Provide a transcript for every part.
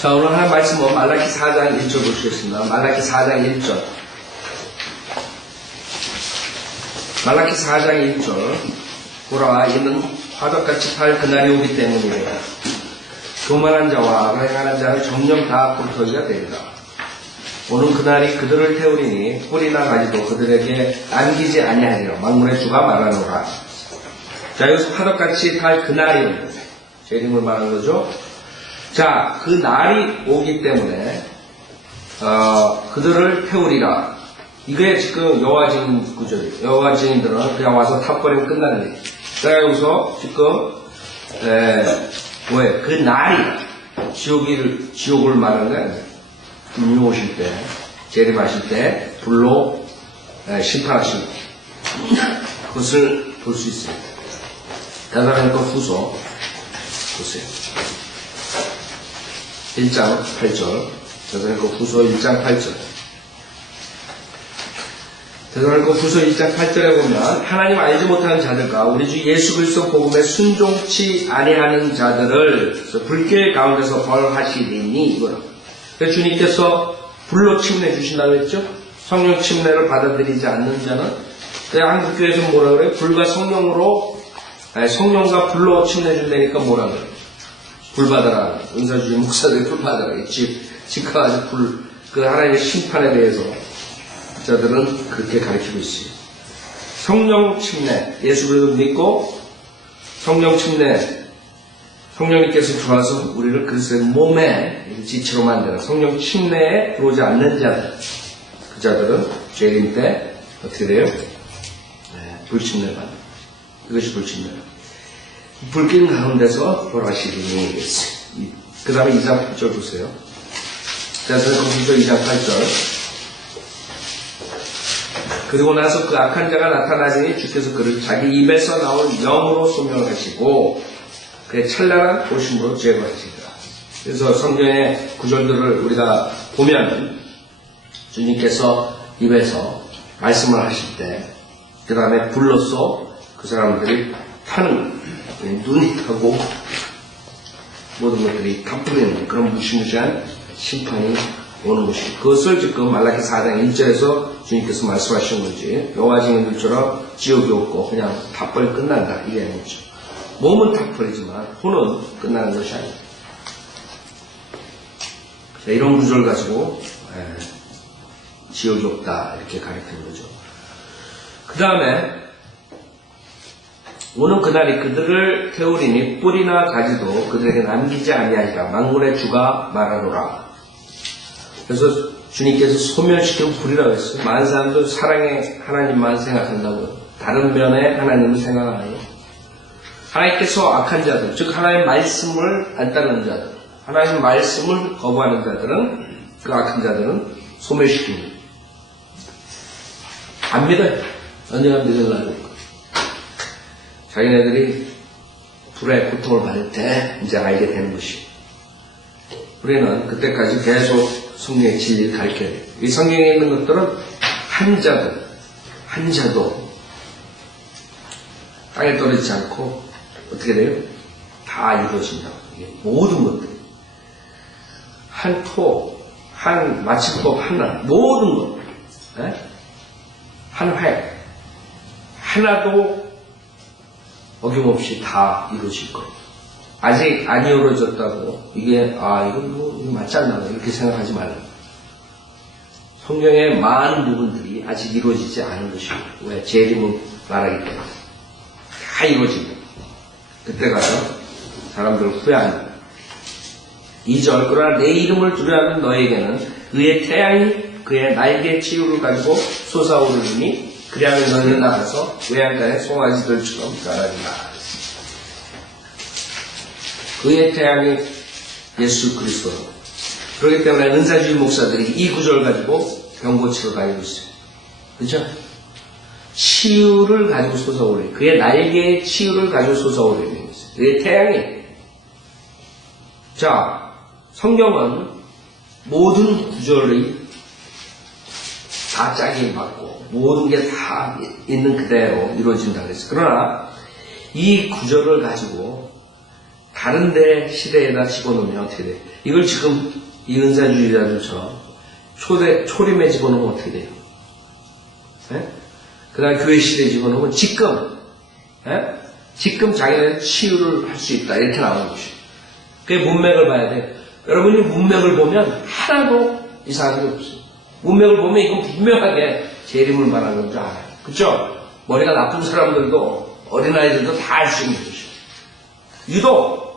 자, 오늘 할 말씀은 말라기 4장 1절 보시겠습니다. 말라기 4장 1절. 말라기 4장 1절. 보라, 이는 화덕같이 팔 그날이 오기 때문이라. 교만한 자와 악행하는 자는 정령 다 굴터기가 되리라. 오는 그날이 그들을 태우리니 뿌리나 가지도 그들에게 남기지 아니하리라. 만군의 주가 말하노라. 자, 여기서 화덕같이 팔 그날이 재림을 말하는 거죠. 자, 그 날이 오기 때문에 그들을 태우리라. 이게 지금 여호와 증인 구절이에요. 여호와 증인들은 그냥 와서 탑버리면 끝나는 거예요. 자, 여기서 지금 왜? 그 날이 지옥을 말하는 거예요. 주님 오실 때, 재림하실 때 불로 심판하시고 그것을 볼 수 있어요. 대사로니가 후서 보세요. 1장 8절. 대사로니가 후서 1장 8절. 대사로니가 후서 1장 8절에 보면 하나님 알지 못하는 자들과 우리 주 예수 그리스도 복음에 순종치 아니하는 자들을 불길 가운데서 벌하시리니 이거라. 그래서 주님께서 불로 침례 주신다고 했죠. 성령 침례를 받아들이지 않는 자는 한국교회에서 뭐라 그래요? 불과 성령으로 성령과 불로 침례 준다니까 뭐라 그래요? 불 받아라. 은사주의 목사들이 불 받아라. 직화가지고 그 하나님의 심판에 대해서 자들은 그렇게 가르치고 있어요. 성령 침례, 예수 그리스도를 믿고 성령 침례, 성령님께서 들어와서 우리를 그리스도의 몸에 지체로 만드는 성령 침례에 들어오지 않는 자들, 그 자들은 재림 때 어떻게 돼요? 불침례 받는. 이것이 불침례. 불길 가운데서 돌아가시리니. 그 다음에 2장 8절 보세요. 대사로니가 2장 8절. 그리고 나서 그 악한 자가 나타나니 주께서 그를 자기 입에서 나온 영으로 소명하시고 그의 찬란한 오심으로 제거하시리라. 그래서 성경의 구절들을 우리가 보면 주님께서 입에서 말씀을 하실 때 그 다음에 불로써 그 사람들이 타는 눈이 타고 모든 것들이 다 뿌리는 그런 무시무시한 심판이 오는 것이 그것을 지금 말라기 4장 1절에서 주님께서 말씀하신 거지. 여호와 증인들처럼 지옥이 없고 그냥 다 버리고 끝난다 이게 아니죠. 몸은 다 버리지만 혼은 끝나는 것이 아니에요. 이런 구절 가지고 지옥이 없다 이렇게 가르치는 거죠. 그 다음에 오는 그날이 그들을 태우리니 뿌리나 가지도 그들에게 남기지 아니하리라. 만군의 주가 말하노라. 그래서 주님께서 소멸시키고 불이라고 했어요. 많은 사람들 사랑의 하나님만 생각한다고요. 다른 면에 하나님을 생각 안 해요. 하나님께서 악한 자들, 즉 하나님의 말씀을 안 따르는 자들, 하나님의 말씀을 거부하는 자들은 그 악한 자들은 소멸시킵니다. 안 믿어요. 언젠가 믿으려고. 자기네들이 불의 고통을 받을 때 이제 알게 되는 것이. 우리는 그때까지 계속 성경의 진리를 가르쳐야 돼요. 이 성경에 있는 것들은 한 자도 땅에 떨어지지 않고 어떻게 돼요? 다 이루어진다고. 모든 것들이. 한 토, 한 마침법 하나, 모든 것. 한 획. 하나도 어김없이 다 이루어질 거예요. 아직 안 이루어졌다고 이게 이거 맞지 않나 이렇게 생각하지 말라고. 성경의 많은 부분들이 아직 이루어지지 않은 것이고 왜? 재림을 말하기 때문에 다 이루어진다. 그때 가서 사람들을 후회한다. 2절 그러나 내 이름을 두려워하는 너에게는 그의 태양이 그의 날개 치유를 가지고 솟아오르니 그리하면 너희는 나가서 외양간의 송아지들처럼 자라리라. 그의 태양이 예수 그리스도. 그렇기 때문에 은사주의 목사들이 이 구절 가지고 병고치러 다니고 있어요. 그렇죠? 치유를 가지고 솟아오르니 그의 날개의 치유를 가지고 솟아오르는 것이에요. 그의 태양이. 자, 성경은 모든 구절이 다 짜긴 받고 모든 게 다 있는 그대로 이루어진다고 했어요. 그러나 이 구절을 가지고 다른데 시대에다 집어넣으면 어떻게 돼? 이걸 지금 이 은사주의자들처럼 초림에 집어넣으면 어떻게 돼요? 그 다음 교회 시대에 집어넣으면 지금 자기네는 치유를 할 수 있다. 이렇게 나오는 것이에요. 그게 문맥을 봐야 돼. 여러분이 문맥을 보면 하나도 이상한 게 없어요. 문맥을 보면 이건 분명하게 재림을 말하는 줄 알아요. 그쵸? 머리가 나쁜 사람들도 어린아이들도 다 알 수 있는 것이에요. 유독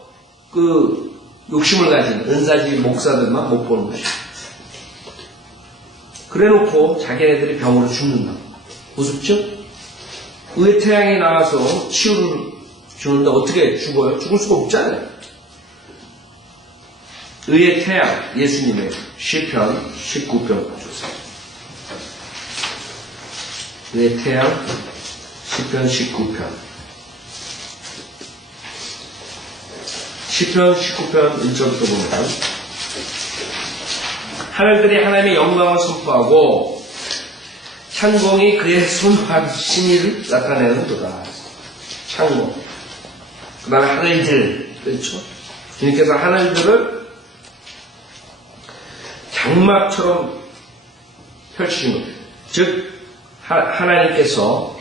그 욕심을 가진 은사주의 목사들만 못 보는 것이에요. 그래놓고 자기네들이 병으로 죽는다. 우습죠? 의의 태양이 나와서 치유를 주는데 어떻게 죽어요? 죽을 수가 없잖아요. 의의 태양, 예수님의 시편 19편 주세요. 의의 태양, 시편 19편. 시편 19편 1절부터 보면 하늘들이 하나님의 영광을 선포하고 창공이 그의 손한 신의를 나타내는도다. 창공. 그 다음에 하늘들. 그렇죠? 주님께서 하늘들을 장막처럼 펼치신 거예요. 즉 하나님께서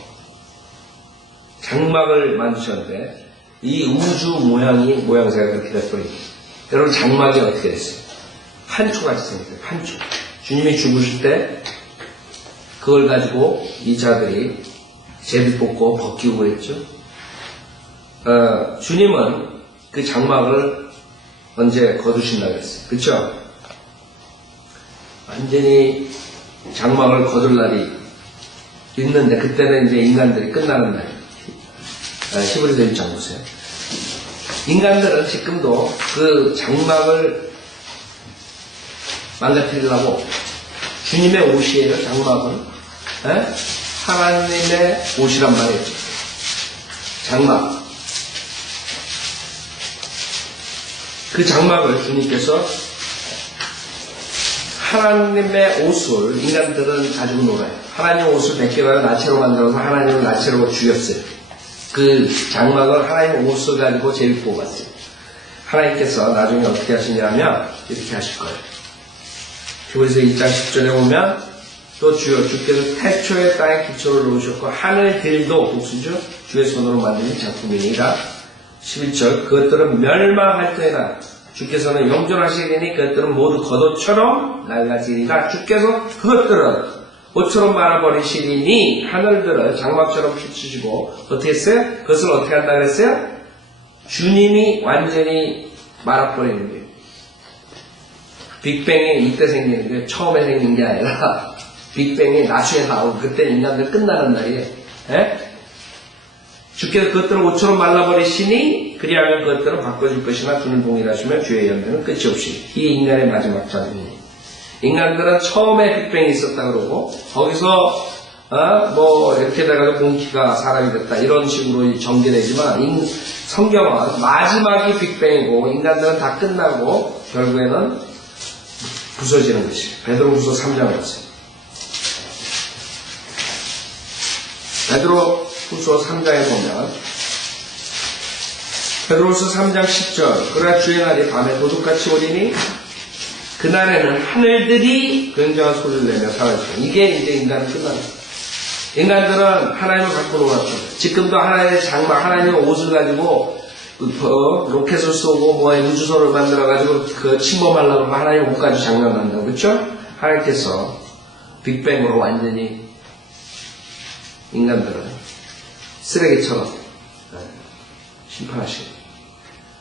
장막을 만드셨는데 이 우주 모양새가 그렇게 됐더니 여러분 장막이 어떻게 됐어요? 판초같이 생겼어요. 판초. 주님이 죽으실 때 그걸 가지고 이 자들이 제비 뽑고 벗기고 그랬죠. 주님은 그 장막을 언제 거두신다고 했어요. 그쵸? 완전히 장막을 거둘 날이 있는데 그때는 이제 인간들이 끝나는 날이에요. 히브리서 1장 보세요. 인간들은 지금도 그 장막을 망가뜨리려고 주님의 옷이에요. 장막은 하나님의 옷이란 말이에요. 장막. 그 장막을 주님께서 하나님의 옷을 인간들은 가지고 놀아요. 하나님의 옷을 벗겨서 나체로 만들어서 하나님을 나체로 죽였어요. 그 장막을 하나님의 옷을 가지고 제비 뽑았어요. 하나님께서 나중에 어떻게 하시냐면 이렇게 하실 거예요. 히브리서 2장 10절에 보면 또 주께서 태초의 땅에 기초를 놓으셨고 하늘들도 복수죠. 주의 손으로 만드신 작품이니라. 11절 그것들은 멸망할 때나 주께서는 영존하시리니 그것들은 모두 겉옷처럼 낡아지리라. 주께서 그것들은 옷처럼 말아버리시리니 하늘들을 장막처럼 펼치시고 어떻게 했어요? 그것을 어떻게 한다 그랬어요? 주님이 완전히 말아버리는 거예요. 빅뱅이 이때 생기는 게 처음에 생긴 게 아니라 빅뱅이 나중에 나오고 그때 인간들 끝나는 날이에요. 주께서 그것들을 옷처럼 말라버리시니 그리하면 그것들은 바꿔질 것이나 주는 동일하시며 주의 연대는 끝이 없이 이 인간의 마지막 자들이니 인간들은 처음에 빅뱅이 있었다 그러고 거기서 뭐 이렇게 돼가지고 공기가 사람이 됐다 이런 식으로 전개되지만 성경은 마지막이 빅뱅이고 인간들은 다 끝나고 결국에는 부서지는 것이 베드로후서 3장을 보세요. 베드로후서 3장에 보면 베드로후서 3장 10절 그러나 주의 날이 밤에 도둑같이 오리니 그날에는 하늘들이 굉장한 소리를 내며 사라지고 이게 이제 인간은 끝나는 거예요. 인간들은 하나님을 갖고 놀았죠. 지금도 하나님의 장막, 하나님의 옷을 가지고 로켓을 쏘고 뭐 우주선을 만들어가지고 그 침범하려고 하면 하나님의 옷 가지고 장난한다고 그렇죠? 하나님께서 빅뱅으로 완전히 인간들은 쓰레기처럼 심판하시고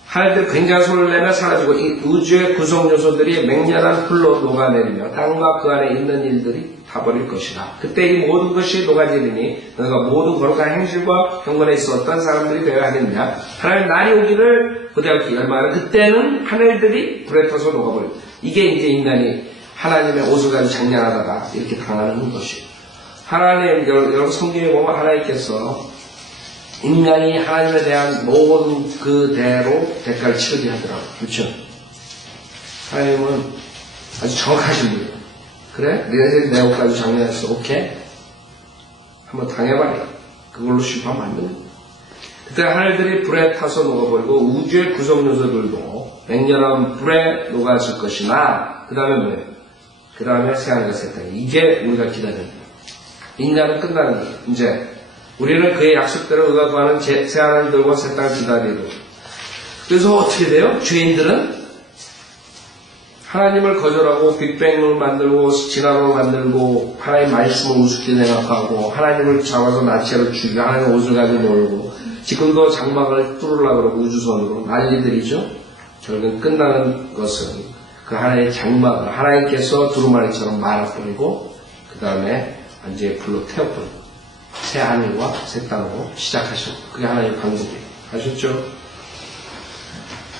하늘들 굉장한 소리를 내며 사라지고 이 우주의 구성 요소들이 맹렬한 불로 녹아내리며 땅과 그 안에 있는 일들이 다 버릴 것이다. 그때 이 모든 것이 녹아지리니 너희가 모든 거룩한 행실과 경건에 있어 어떤 사람들이 되어야 하겠느냐. 하나님 날이 오기를 고대하기 얼마나 그때는 하늘들이 불에 타서 녹아버린다. 이게 이제 인간이 하나님의 옷을 가지고 장난하다가 이렇게 당하는 것이에요. 하나님 여러분 성경에 보면 하나님께서 인간이 하나님에 대한 모든 그대로 대가를 치르게 하더라고요. 그렇죠? 하나님은 아주 정확하신 분이에요. 그래? 내 옷까지 장난했어. 오케이? 한번 당해봐라. 그걸로 심판하면 안 됩니다. 그때 하늘들이 불에 타서 녹아버리고 우주의 구성 요소들도 맹렬한 불에 녹았을 것이나 그 다음에 뭐예요? 그 다음에 새하늘과 새 땅. 이게 우리가 기다리는 거예요. 인간은 끝나는 거예요. 이제 우리는 그의 약속대로 의하는 새하늘들과 새 땅을 기다리고. 그래서 어떻게 돼요? 죄인들은 하나님을 거절하고 빅뱅을 만들고 진화론을 만들고 하나님 말씀을 우습게 생각하고 하나님을 잡아서 나체로 죽이고 하나님 옷을 가지고 놀고 지금도 장막을 뚫으려고 그러고 우주선으로 난리들이죠. 결국 끝나는 것은 그 하나님의 장막을 하나님께서 두루마리처럼 말아버리고 그 다음에 완전히 불로 태워버리고 새 하늘과 새 땅으로 시작하셨고 그게 하나님의 방법이에요. 아셨죠?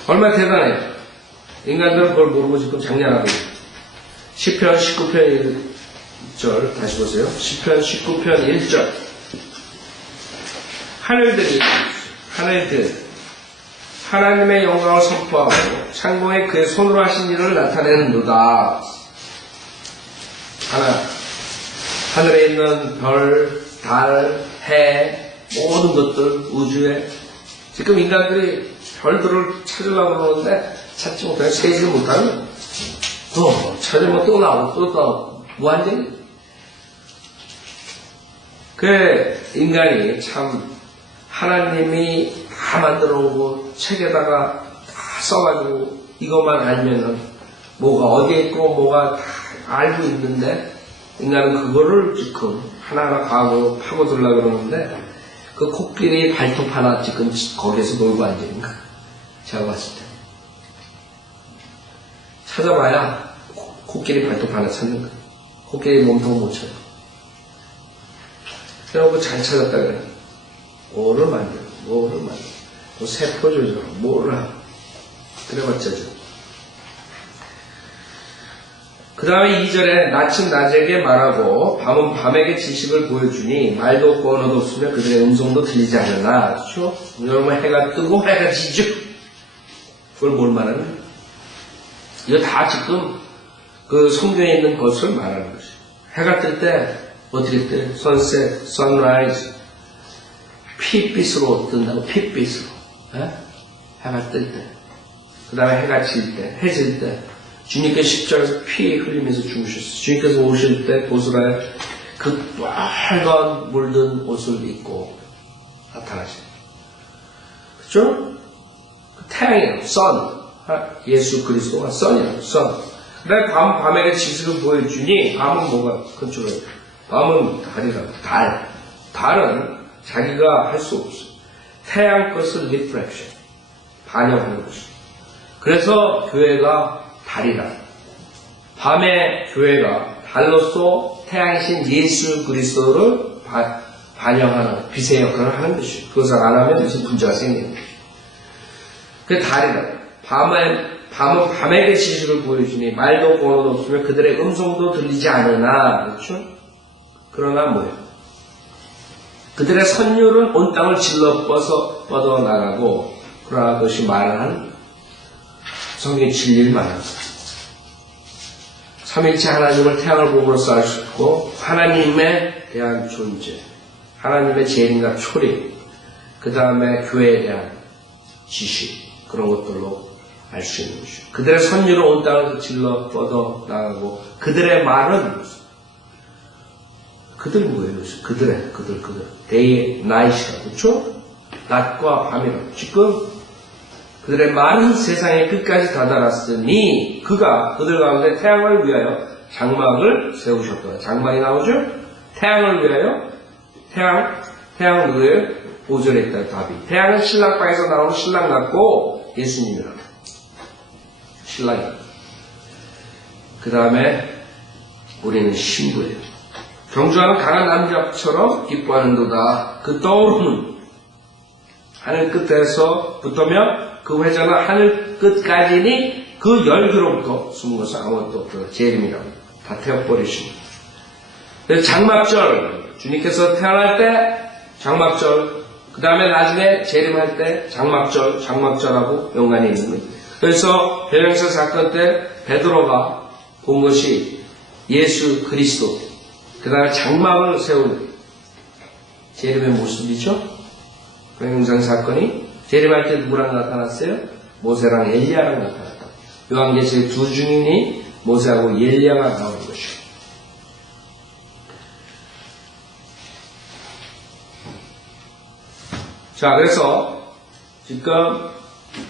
얼마나 대단해요. 인간들은 그걸 모르고 지금 장난하고 있어요. 시편 19편 1절 다시 보세요. 시편 19편 1절 하늘들 하나님의 영광을 선포하고 창공에 그의 손으로 하신 일을 나타내는도다. 하늘에 있는 별, 달, 해 모든 것들 우주에 지금 인간들이 별들을 찾으려고 그러는데 찾지 못하고 세지를 못하는 또 찾으면 또 나오고 또 무한정이 그 인간이 참 하나님이 다 만들어 오고 책에다가 다 써가지고 이것만 알면은 뭐가 어디에 있고 뭐가 다 알고 있는데 인간은 그거를 지금 하나하나 과학으로 파고들려고 그러는데 그 코끼리 발톱 하나 지금 거기에서 놀고 앉아있는 거야. 제가 봤을 때 찾아봐야 코끼리 발톱 하나 찾는 거야. 코끼리 몸통 못 찾아. 그래갖고 잘 찾았다 그래. 뭐를 만들어, 뭐 세포 조절, 뭐를 하고. 그래봤자죠. 그 다음에 2절에 낯은 낮에게 말하고 밤은 밤에게 지식을 보여주니 말도 없고 언어도 없으며 그들의 음성도 들리지 않으나. 그렇죠? 여러분 해가 뜨고 해가 지죠. 그걸 뭘 말하는? 이거 다 지금 그 성경에 있는 것을 말하는 것이에요. 해가 뜰 때 어떻게 때? 선셋, 선라이즈 핏빛으로 뜬다고 핏빛으로 해가 뜰 때 그 다음에 해가 질 때 해질 때 주님께서 십자가에서 피 흘리면서 죽으셨어요. 주님께서 오실 때 보스라에 그 빨간 물든 옷을 입고 나타나십니다. 그렇죠? 그 태양이에요. 선. 예수 그리스도가 선이에요. 선. 그다음에 밤에게 지식을 보여주니 밤은 뭐가 그쪽에 밤은 달이라고. 달은 자기가 할 수 없어요. 태양 것을 리프렉션 반영하는 것이에요. 그래서 교회가 달이다. 밤에 교회가 달로서 태양이신 예수 그리스도를 반영하는 빛의 역할을 하는 것이에요. 그것을 안 하면 무슨 문제가 생기는 것이에요. 그게 달이다. 밤은 밤에게 지식을 보여주니 말도 없고 언어도 없으며 그들의 음성도 들리지 않으나. 그렇죠? 그러나 뭐예요? 그들의 선율은 온 땅을 질러 뻗어나가고 그러나 그것이 말하는 성경의 진리를 말합니다. 삼일체 하나님을 태양을 보므로써 알 수 있고 하나님에 대한 존재, 하나님의 재림과 초림, 그 다음에 교회에 대한 지식, 그런 것들로 알 수 있는 것이죠. 그들의 선율은 온 땅을 질러 뻗어나가고 그들의 말은 그들 뭐예요? 그들 데이, 나이시라 그렇죠? 낮과 밤이라 지금 그들의 말은 세상의 끝까지 다다랐으니 그가 그들 가운데 태양을 위하여 장막을 세우셨다. 장막이 나오죠? 태양을 위하여 태양은 누구예요? 5절에 있다 답이. 태양은 신랑방에서 나오는 신랑 같고 예수님이라. 신랑이. 그 다음에 우리는 신부예요. 경주하는 강한 남자처럼 기뻐하는도다. 그 떠오르는 하늘 끝에서 붙으면 그 회전은 하늘 끝까지니 그 열기로부터 숨은 것은 아무것도 없다. 재림이라고 다 태워버리십니다. 그래서 장막절 주님께서 태어날 때 장막절 그 다음에 나중에 재림할 때 장막절하고 연관이 있는 거예요. 그래서 배명사 사건 때 베드로가 본 것이 예수 그리스도 그 다음에 장막을 세운 재림의 모습이죠. 동행성 사건이 재림할 때 누구랑 나타났어요? 모세랑 엘리야랑 나타났다. 요한계시의 두 증인이 모세하고 엘리야가 나오는 것이고. 자, 그래서 지금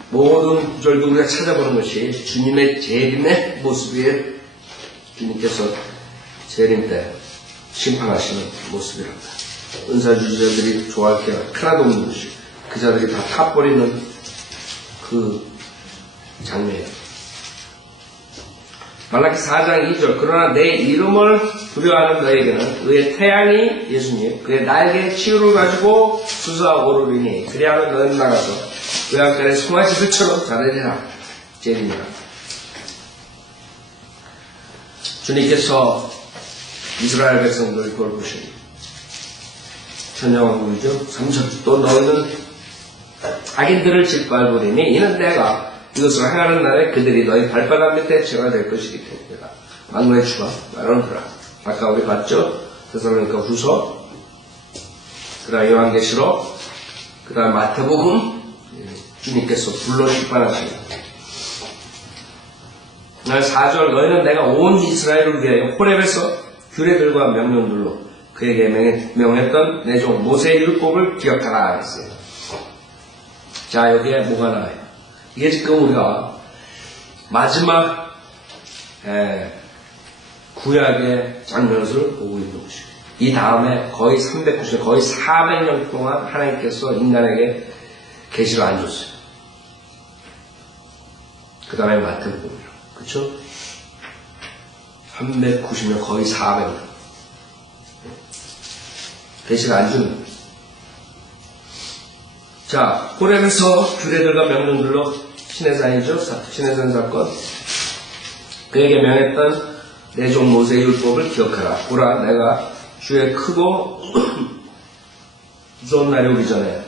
모든 구절도 우리가 찾아보는 것이 주님의 재림의 모습이에요. 주님께서 재림 때 심판하시는 모습이랍니다. 은사주의자들이 좋아할 게 하나도 없는 것이 그 자들이 다 타버리는 그 장면이에요. 말라기 4장 2절 그러나 내 이름을 두려워하는 너에게는 그의 태양이 예수님 그의 날개의 치유를 가지고 솟아오르리니 그리하면 너는 나가서 외양간의 송아지들처럼 자라리라. 재림이라. 주님께서 이스라엘 백성들을 돌보시니 천정왕국이죠. 3절 또 너희는 악인들을 짓밟으리니 이는 내가 이것을 행하는 날에 그들이 너희 발바닥 밑에 죄가 될 것이기 때문이다. 만군의 주가 말하노라. 아까 우리 봤죠? 데살로니가 후서, 그 다음 요한계시록, 그 다음 마태복음, 주님께서 불러 심판하십니다. 날 4절 너희는 내가 온 이스라엘을 위하여 호렙에서 규례들과 명령들로 그에게 명했던 내 종 모세의 율법을 기억하라 했어요. 자, 여기에 뭐가 나와요? 이게 지금 우리가 마지막 구약의 장면을 보고 있는 것이고 이 다음에 거의 390년, 거의 400년 동안 하나님께서 인간에게 계시를 안 줬어요. 그 다음에 마태복음이요. 그쵸? 390년, 거의 400년. 계시를 안 주는 거예요. 자, 호렙에서 규례들과 명령들로 시내산이죠. 시내산 사건. 그에게 명했던 내 종 모세의 율법을 기억하라. 보라, 내가 주의 크고 무서운 날이 오기 전에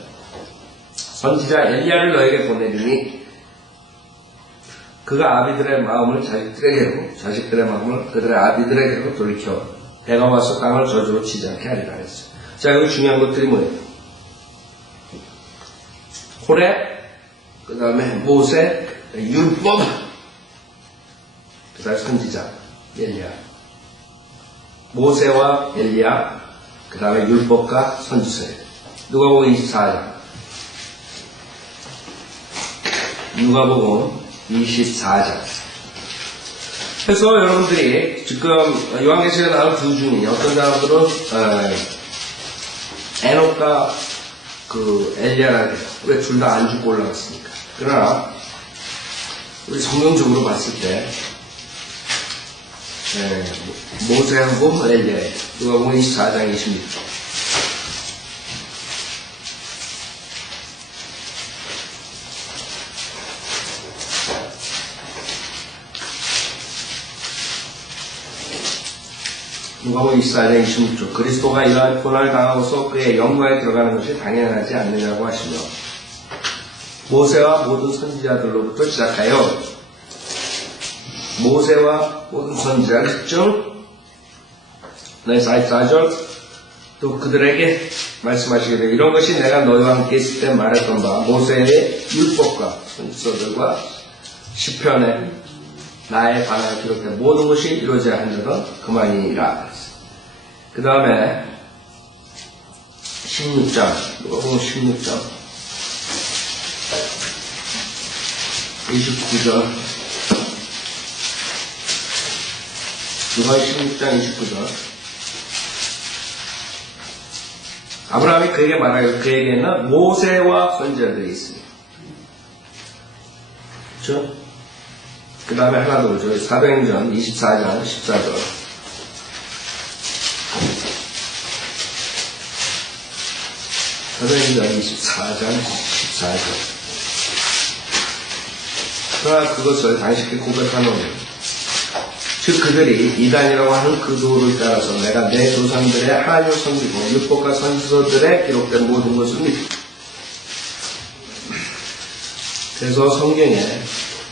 선지자 엘리야를 너에게 보내리니 그가 아비들의 마음을 자식들에게로 자식들의 마음을 그들의 아비들에게로 돌이켜 내가 와서 땅을 저주로 치지 않게 하리라 했어요. 자, 여기 중요한 것들이 뭐예요? 호렙, 그 다음에 모세, 율법, 그 다음에 선지자, 엘리야. 모세와 엘리야, 그 다음에 율법과 선지서예요. 누가복음 24장. 누가복음 24장. 그래서 여러분들이 지금 요한계시록에 나온 두 중에 어떤 사람들은 에녹과 그 엘리야라 해요. 왜 둘 다 안 죽고 올라갔습니까? 그러나 우리 성경적으로 봤을 때 모세하고 엘리야예요. 누가복음 24장 26절. 누가복음 24장 26절. 그리스도가 이러한 고난을 당하고서 그의 영광에 들어가는 것이 당연하지 않느냐고 하시며 모세와 모든 선지자들로부터 시작하여 모세와 모든 선지자 특정 44절 또 그들에게 말씀하시기를 이런 것이 내가 너희와 함께 있을 때 말했던 바 모세의 율법과 선지서들과 시편에 나의 반응을 기록된 모든 것이 이루어져야 한다던 그만이라. 그 다음에 16장, 누가복음 16장 29절, 누가복음 16장 29절. 아브라함이 그에게 말하여 그에게는 모세와 선지자들이 있습니다. 그렇죠? 그 다음에 하나 더 보죠. 사도행전 24장 14절. 사도행전 24장 14절. 그러나 그것을 당시에 고백하노니 즉 그들이 이단이라고 하는 그 도를 따라서 내가 내 조상들의 하나님을 섬기고 율법과 선지서들에 기록된 모든 것을 믿고 그래서 성경에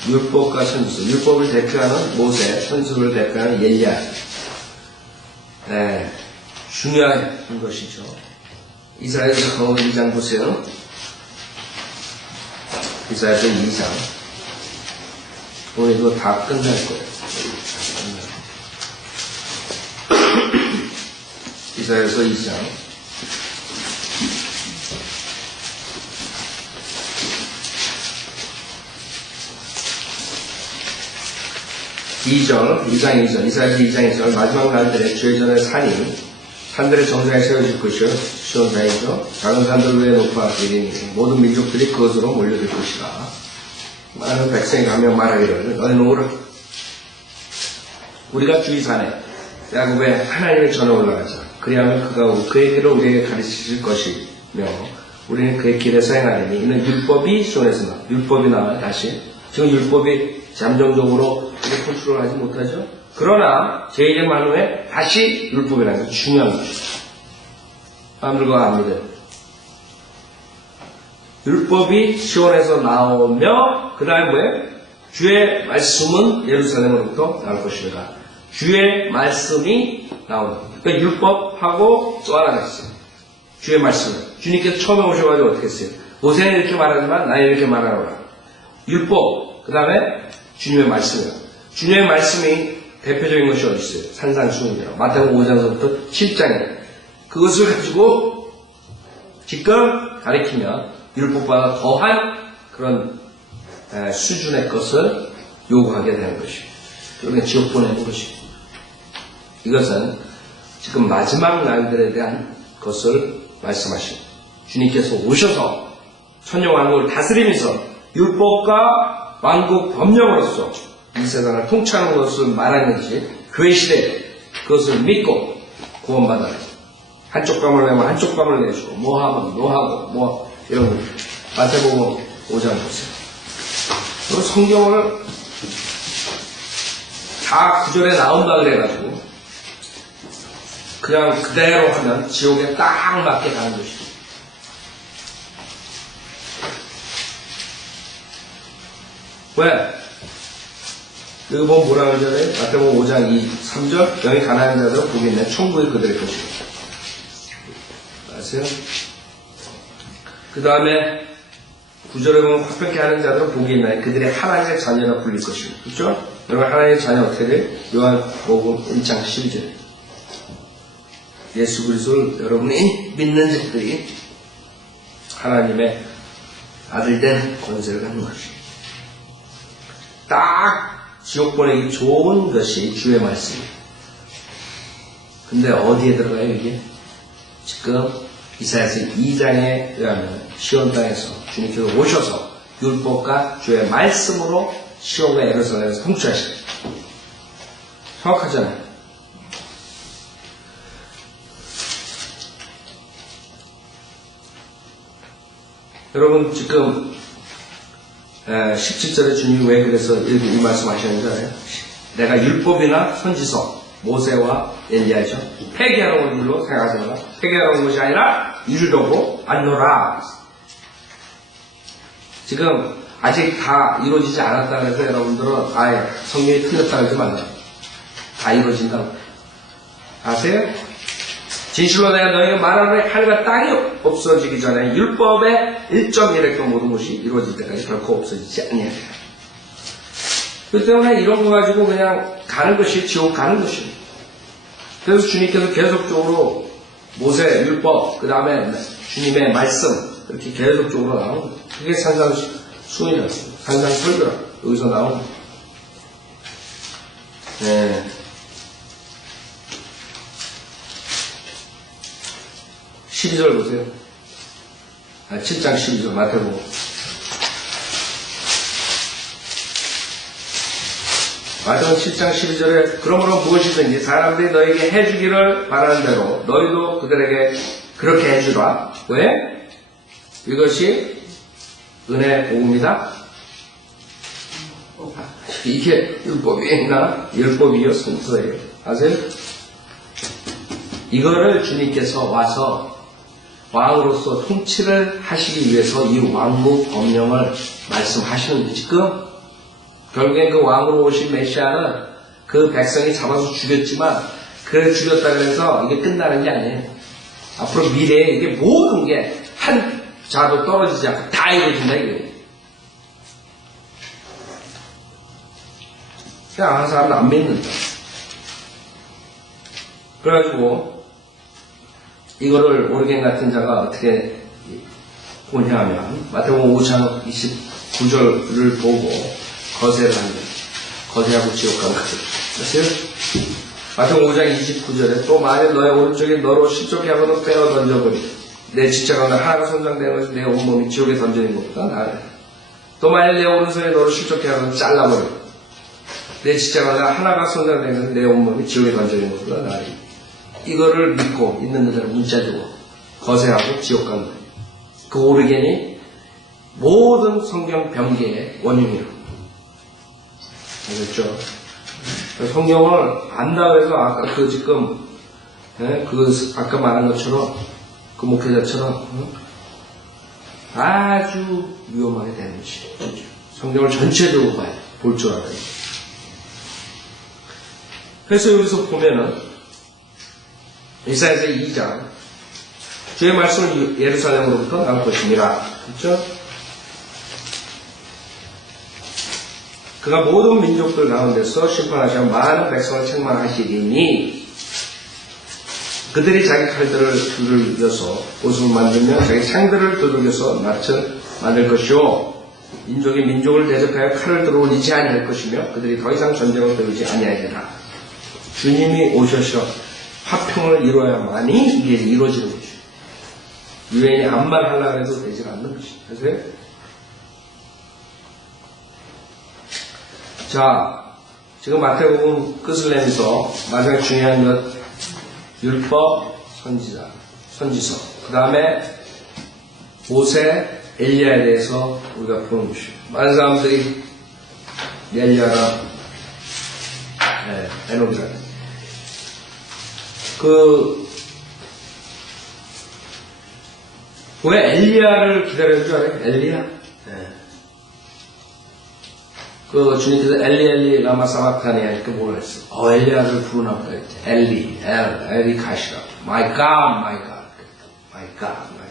율법과 선지서, 율법을 대표하는 모세, 선지서를 대표하는 엘리야. 중요한 것이죠. 이사야서 2장 보세요. 이사야서 2장. 오늘 이거 다 끝날 거예요. 이사야서 2장. 2장 2절, 이사야서 2장 2절, 마지막 날들에 주의 전에 산들의 정상에 세워질 것이요, 시온산이죠. 작은 산들 위에 높아 이르니 모든 민족들이 그것으로 몰려들 것이라. 많은 백성이 가며 말하기를 너희는 오라. 우리가 주의 산에 야곱의 하나님의 전에 올라가자. 그리하면 그가 그의 길을 우리에게 가르치실 것이며 우리는 그의 길에서 행하리니 이는 율법이 시온에서 나. 율법이 나와요. 다시 지금 율법이 잠정적으로 우리 컨트롤하지 못하죠. 그러나 제1의 만호에 다시 율법이라는 게 중요한 것이죠. 사람들과 압니다. 율법이 시온에서 나오며 그 다음에 주의 말씀은 예루살렘으로부터 나올 것이라. 주의 말씀이 나온다. 그러니까 율법하고 또 하나가 있어요. 주의 말씀. 주님께서 처음에 오셔가지고 어떻게 했어요? 모세는 이렇게 말하지만 나는 이렇게 말하노라. 율법, 그 다음에 주님의 말씀이에요. 주님의 말씀이 대표적인 것이 어디 있어요? 산상수훈이라고. 마태복음 5장서부터 7장에 그것을 가지고 지금 가리키면 율법보다 더한 그런 수준의 것을 요구하게 되는 것이에요. 그러니까 지옥 보내는 것이에요. 이것은 지금 마지막 날들에 대한 것을 말씀하시고 주님께서 오셔서 천년왕국을 다스리면서 율법과 왕국 법령으로서 이 세상을 통치하는 것을 말하는 것이 교회 시대에 그것을 믿고 구원받아야 한쪽 감을 내면 한쪽 감을 내주고 뭐 하면 노하고 뭐 이런 거. 마태복음 5장 보세요. 그리고 성경을 다 구절에 나온다 그래가지고 그냥 그대로 하면 지옥에 딱 맞게 가는 것이죠. 왜? 여기 보면 뭐라 그러잖아요? 마태복음 5장 3절 여기 가난한 자들은 복이 있네 천국이 그들의 것이다. 아세요? 그 다음에 9절에 보면 화평케 하는 자들은 복이 있나요? 그들이 하나님의 자녀라 불릴 것이고. 그렇죠? 여러분 하나님의 자녀 어떻게 돼요? 요한복음 1장 12절. 예수 그리스도를 여러분이 믿는 자들이 하나님의 아들된 권세를 갖는 것이에요. 딱 지옥 보내기 좋은 것이 주의 말씀이에요. 근데 어디에 들어가요 이게? 지금 이사야서 2장에 의하면 시온 땅에서 주님께서 오셔서 율법과 주의 말씀으로 시온과 예루살렘에서 통치하시죠. 정확하잖아요. 여러분 지금 17절에 주님이 왜 그래서 이 말씀 하셨는지 알아요? 내가 율법이나 선지서 모세와 엘리야죠. 폐기하러 온 일로 생각하지 마라. 폐기하러 온 것이 아니라 이루려고 왔노라. 지금 아직 다 이루어지지 않았다 그래서 여러분들은 성경이 틀렸다 그러지 말라요. 다 이루어진다고. 아세요? 진실로 내가 너에게 말하노니 하늘과 땅이 없어지기 전에 율법의 1.1획도 모든 것이 이루어질 때까지 결코 없어지지 아니하리라. 그 때문에 이런 거 가지고 그냥 가는 것이 지옥 가는 것이에요. 그래서 주님께서 계속적으로 모세, 율법, 그 다음에 주님의 말씀 이렇게 계속적으로 나오는 거예요. 그게 산상수훈이라고 산상설교라 여기서 나오는 거예요. 네. 12절 보세요. 7장 12절 마태복음. 마태복음 7장 12절에 그러므로 무엇이든지 사람들이 너에게 해주기를 바라는 대로 너희도 그들에게 그렇게 해주라. 왜? 이것이 은혜 복음이다. 이게 율법이나 율법이요 선서예요. 아세요? 이거를 주님께서 와서 왕으로서 통치를 하시기 위해서 이 왕국 법령을 말씀하시는데 지금 결국엔 그 왕으로 오신 메시아는 그 백성이 잡아서 죽였지만 그 죽였다 그래서 이게 끝나는 게 아니에요. 앞으로 미래에 이게 모든 게 한 자도 떨어지지 않고 다 이루어진다 이거예요. 그냥 한 사람은 안 믿는다. 그래가지고 이거를 오르겐 같은 자가 어떻게 보냐면 마태복음 5장 29절을 보고 거세를 하는 거예요. 거세하고 지옥 가는 거죠. 아세요? 마태복음 5장 29절에 또 만일 너의 오른쪽에 너로 실족해 하고는 빼어 던져버리고 내 지체가 하나가 손상되는 것이 내 온몸이 지옥에 던져진 것보다 나아요. 또 만일 내 오른손에 너로 실족해 하고는 잘라버리고 내 지체가 하나가 손상되는 것이 내 온몸이 지옥에 던져진 것보다 나아요. 이거를 믿고 있는 그들은 문자 주고 거세하고 지옥 가는 거예요. 그 오르겐이 모든 성경 변개의 원흉이라고. 알겠죠? 성경을 안다고 해서 아까 아까 말한 것처럼 그 목회자처럼 아주 위험하게 되는 것이 성경을 전체적으로 볼 줄 알아요. 그래서 여기서 보면은 이사야서 2장 주의 말씀은 예루살렘으로부터 나올 것입니다. 그렇죠? 그가 모든 민족들 가운데서 심판하시며 많은 백성을 책망하시리니 그들이 자기 칼들을 두들겨서 옷을 만들며 자기 창들을 두들겨서 낯을 만들 것이요 민족이 민족을 대적하여 칼을 들어올리지 아니할 것이며 그들이 더 이상 전쟁을 벌이지 아니하리라. 주님이 오셔서 화평을 이루어야만이 이게 이루어지는 것이죠. 유엔이 아무 말 하려고 해도 되지 않는 것이죠. 아세요? 자, 지금 마태복음 끝을 내면서 마지막 중요한 것 율법, 선지서 그 다음에 모세, 엘리야에 대해서 우리가 보는 것이죠. 많은 사람들이 엘리야랑 에녹이라 왜 엘리야를 기다리는 줄 알아요? 엘리야? 주님께서 엘리 라마 사바타니 하니까 뭐라 했어? 엘리야를 부르나 보다 했지. 엘리 가시라. My God, my God. My God, my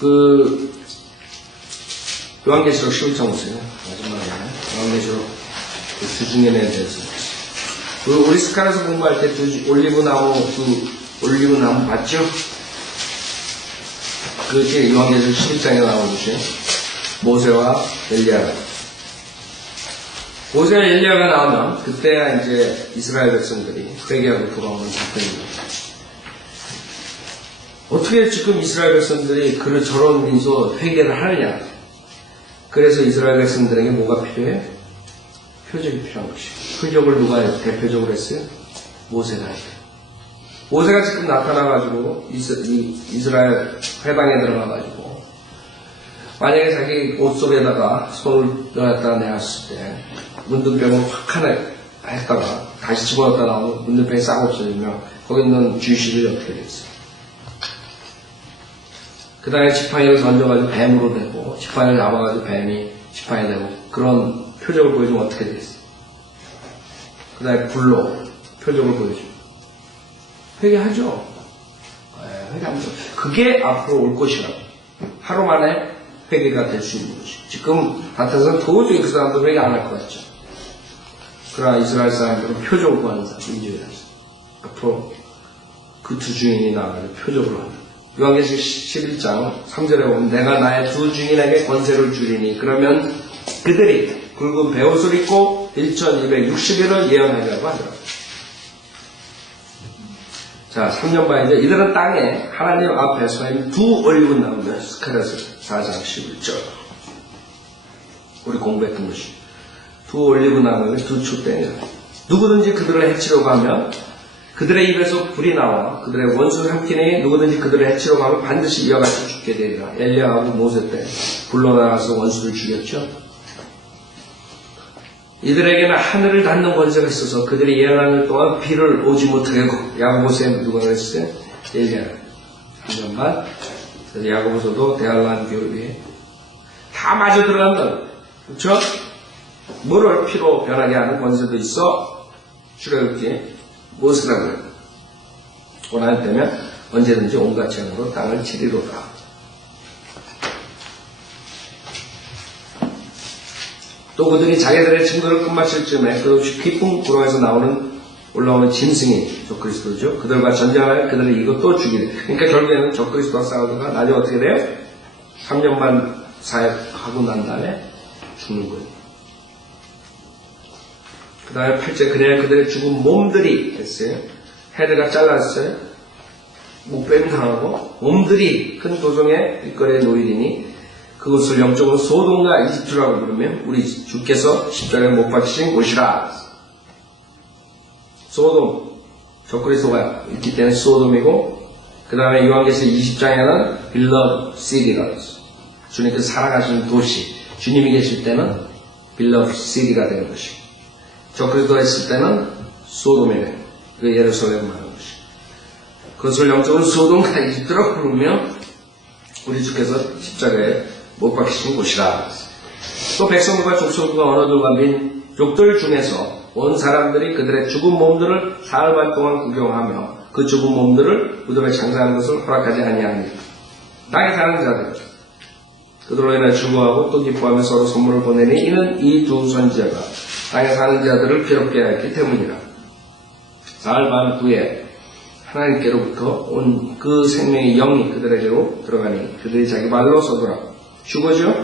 God. 요한계시록 11장 보세요. 마지막에. 요한계시록 주중년에 대해서. 우리 스카라에서 공부할 때 올리브나무 봤죠? 그게 요한계시록 11장에 나온 것이 모세와 엘리야가. 모세와 엘리야가 나오면 그때야 이제 이스라엘 백성들이 회개하고 돌아오는 사건입니다. 어떻게 지금 이스라엘 백성들이 저런 민소 회개를 하느냐? 그래서 이스라엘 백성들에게 뭐가 필요해? 표적이 필요한 것이에요. 표적을 누가 대표적으로 했어요? 모세가 했어요. 모세가 지금 나타나가지고 이스라엘 회당에 들어가가지고 만약에 자기 옷 속에다가 손을 넣었다가 내었을 때 문둥병을 확 하나 했다가 다시 집어넣었다 나오면 문둥병이 싹 없어지면 거기 있는 쥐실이 어떻게 됐어요? 그 다음에 지팡이를 던져가지고 뱀으로 되고 지팡이를 잡아가지고 뱀이 지팡이 되고 그런 표적을 보여주면 어떻게 됐어요? 그 다음에 불로 표적을 보여주고 회개하죠. 회개하면서 그게 앞으로 올 것이라고. 하루 만에 회개가 될 수 있는 것이. 지금 같아서는 도저히 그 사람들 회개 안 할 것 같죠. 그러나 이스라엘 사람들은 표적을 구하는 사람 인정이라서 앞으로 그 두 주인이 나와서 표적을 합니다. 요한계시록 11장 3절에 보면 내가 나의 두 주인에게 권세를 주리니 그러면 그들이 굵은 베옷을 입고 1260일을 예언하리라고 하더라고요. 자, 3년 반이죠. 이들은 땅에 하나님 앞에 서 있는 두 올리브 나무면 스카랴서 4장 11절. 우리 공부했던 것이. 두 올리브 나무면 두 촛대냐. 누구든지 그들을 해치려고 하면 그들의 입에서 불이 나와 그들의 원수를 삼키니 누구든지 그들을 해치려고 하면 반드시 이와 같이 죽게 되리라. 엘리야하고 모세 때 불로 나가서 원수를 죽였죠. 이들에게는 하늘을 닫는 권세가 있어서 그들이 예언하는 동안 비를 오지 못하게 하고 야고보서에 누가 그랬어요? 엘리야. 3년 반. 그래서 야고보서도 대할란 교육이 다 마저 들어간다. 그렇죠? 물을 피로 변하게 하는 권세도 있어. 출애굽기 무엇이라고 해요? 원할 때면 언제든지 온갖 재앙으로 땅을 치리로다. 또 그들이 자기들의 증거를 끝마칠 즈음에 끝없이 깊은 구렁에서 올라오는 짐승이 적그리스도죠. 그들과 전쟁하여 그들을 이고 또 죽이래. 그러니까 결국에는 적그리스도와 싸우다가 나중에 어떻게 돼요? 3년만 사역하고 난 다음에 죽는 거예요. 그 다음에 8절 그래야 그들의 죽은 몸들이 했어요. 헤드가 잘랐어요. 목뱀 당하고 몸들이 큰 도성의 일거리에 놓이리니 그곳을 영적으로 소돔과 이집트라고 부르면 우리 주께서 십자가에 못 박히신 곳이라. 소돔, 적그리스도가 있기 때문에 소돔이고, 그 다음에 요한계시록 20장에는 Beloved City가 있어요. 주님께서 살아가시는 도시, 주님이 계실 때는 Beloved City가 되는 것이고, 적그리스도가 있을 때는 소돔이 되는 거예요. 그 예루살렘을 말하는 것이고, 그것을 영적으로 소돔과 이집트라고 부르며 우리 주께서 십자가에 못 박히신 곳이라. 또 백성들과 족속들과 언어들과 민족들 중에서 온 사람들이 그들의 죽은 몸들을 사흘 반 동안 구경하며 그 죽은 몸들을 무덤에 장사하는 것을 허락하지 아니하니 땅에 사는 자들 그들로 인해 즐거워하고 또 기뻐하며 서로 선물을 보내니 이는 이 두 선지자가 땅에 사는 자들을 괴롭게 하였기 때문이라. 사흘 반 후에 하나님께로부터 온 그 생명의 영이 그들에게로 들어가니 그들이 자기 발로 서더라. 죽어죠?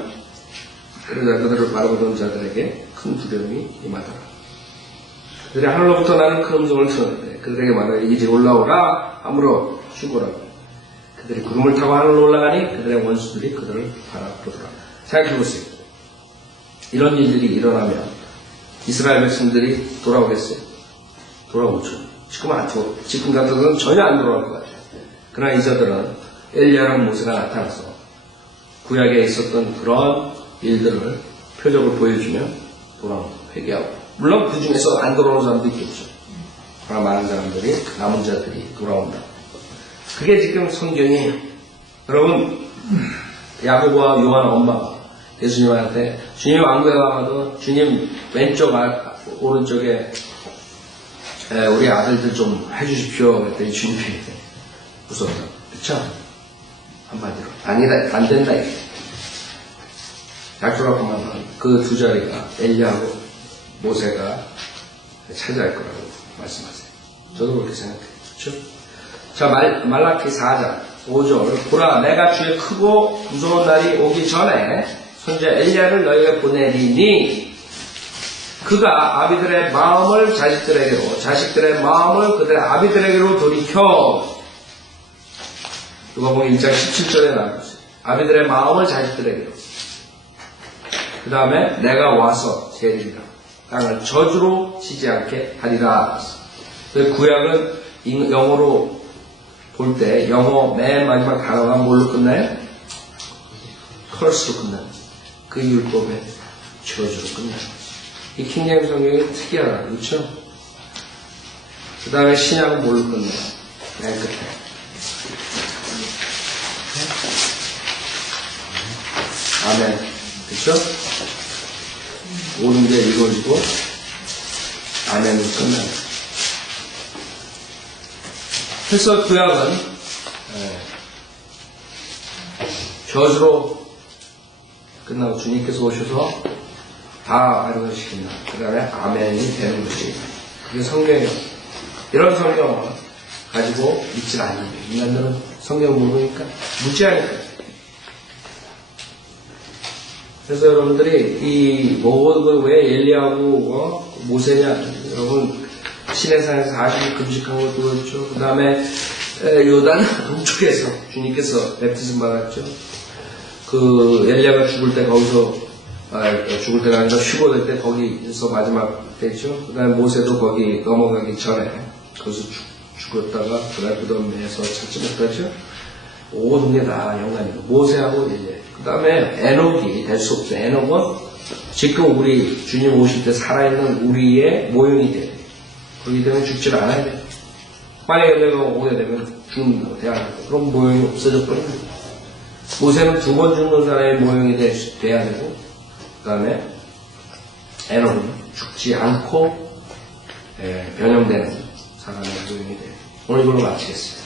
그러자 그들을 바라보던 자들에게 큰 두려움이 임하더라. 그들이 하늘로부터 나는 큰 음성을 들었는데 그들에게 말하여 이제 올라오라 하므로 죽으라고. 그들이 구름을 타고 하늘로 올라가니 그들의 원수들이 그들을 바라보더라. 생각해보세요. 이런 일들이 일어나면 이스라엘 백성들이 돌아오겠어요? 돌아오죠. 지금 같아서는 전혀 안 돌아올 것 같아요. 그러나 이자들은 엘리야랑 모세가 나타나서 구약에 있었던 그런 일들을 표적을 보여주면 돌아옵니다. 회개하고. 물론 그 중에서 안 돌아오는 사람도 있겠죠. 그러나 많은 사람들이, 남은 자들이 돌아온다. 그게 지금 성경이에요. 여러분, 야고보와 요한 엄마가 예수님한테 주님 왕국에 가면 주님 왼쪽 오른쪽에 우리 아들들 좀 해주십시오. 그랬더니 주님이 무섭다. 그쵸? 한마디로. 아니다, 안 된다. 약속하고 말하면 그 두 자리가 엘리야하고 모세가 차지할 거라고 말씀하세요. 저도 그렇게 생각해요. 그렇죠? 자, 말라키 4장 5절 보라 내가 주의 크고 무서운 날이 오기 전에 선지자 엘리야를 너희에게 보내리니 그가 아비들의 마음을 자식들에게로 자식들의 마음을 그들의 아비들에게로 돌이켜 누가복음 1장 17절에 나와있어요. 아비들의 마음을 자식들에게로 그 다음에 내가 와서 재리라 땅을 저주로 치지 않게 하리라. 구약은 영어로 볼 때 영어 맨 마지막 단어가 뭘로 끝나요? curse로 끝나요. 그 율법에 저주로 끝나요. 이 킹제임스 성경이 특이하다. 그렇죠? 그 다음에 신약은 뭘로 끝나요? 맨 끝에. 아멘. 그렇죠? 모든 게 이루어지고 아멘으로 끝나요. 그래서 구약은 저주로 끝나고 주님께서 오셔서 다 완성시킨다. 그 다음에 아멘이 되는 것이 그게 성경이에요. 이런 성경을 가지고 믿지 않는 거예요. 인간들은 성경을 모르니까 무지하니까. 그래서 여러분들이 이 모든 왜 엘리야하고 모세냐 여러분 시내산에서 40일 금식한 것도 그렇죠. 그 다음에 요단 동쪽에서 주님께서 뵙티즘 받았죠. 그 엘리야가 죽을 때 거기서 죽을 때가 아니라 휴거될 때 거기서 마지막 때죠. 그 다음에 모세도 거기 넘어가기 전에 거기서 죽었다가 그날 무덤에서 찾지 못하죠. 모든 게 다 연관이고 모세하고 엘리야. 그 다음에 에녹이 될 수 없어요. 에녹은 지금 우리 주님 오실 때 살아있는 우리의 모형이 돼요. 그렇기 때문에 죽지를 않아야 돼요. 만약에 내가 오게 되면 죽는 거 대안하고 그런 모형이 없어져 버립니다. 모세는 2번 죽는 사람의 모형이 돼야 되고 그 다음에 에녹은 죽지 않고 변형되는 사람의 모형이 돼요. 오늘 이걸로 마치겠습니다.